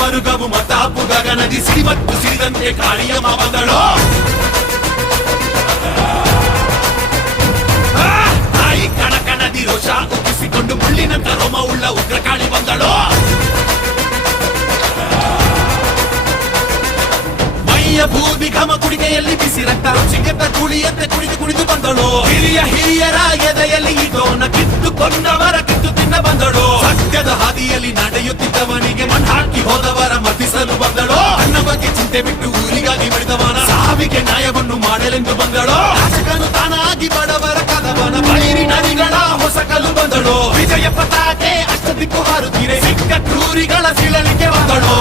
ಮರುಗವು ಮತಾಪು ಗಗನದಿ ಸಿಡಿಮತ್ತು ಸಿಡಿದಂತೆ ಕಾಳಿಯಮ್ಮ ಬಂದಳು. ತಾಯಿ ಕಣಕಣದಿ ರೋಷ ಉಕ್ಕಿಸಿಕೊಂಡು ಮುಳ್ಳಿನಂತ ರೋಮ ಉಳ್ಳ ಉಗ್ರ ಕಾಳಿ ಬಂದಳು. ಮೈಯ ಬೂದಿ ಘಮ ಕುಡಿಗೆಯಲ್ಲಿ ಬಿಸಿ ರಕ್ತ ರುಚಿಗೆದ್ದ ಕುಳಿಯಂತೆ ಕುಡಿದು ಕುಡಿದು ಬಂದಳು. ಹಿರಿಯರ ಎದೆಯಲ್ಲಿ ಇದೋನ ಕಿತ್ತುಕೊಂಡವರ ಕಿತ್ತು ತಿನ್ನ ಬಂದಳು. ಸತ್ಯದ ಹಾದಿಯಲ್ಲಿ ನಡೆಯುತ್ತಿದ್ದವನಿಗೆ ಮಣ್ಣಾಕಿ ಹೋದವರ ಮತಿಸಲು ಬಂದಳು. ಅನ್ನ ಬಗ್ಗೆ ಚಿಂತೆ ಬಿಟ್ಟು ಊರಿಗಾಗಿ ಬೆಳೆದವನ ಸಾವಿಗೆ ನ್ಯಾಯವನ್ನು ಮಾಡಲೆಂದು ಬಂದಳು. ರಾಜಕನು ತಾನಾಗಿ ಬಡವರ ಕದವನ ಬೈರಿ ನದಿಗಳ ಹೊಸ ಕಲ್ಲು ಬಂದಳು. ವಿಜಯ ಪತಾಕೆ ಅಷ್ಟದಿಕ್ಕು ಹಾರುತ್ತೀರೆ ಸಿಕ್ಕ ಕ್ರೂರಿಗಳ ಸಿಳಲಿಕ್ಕೆ ಬಂದಳು.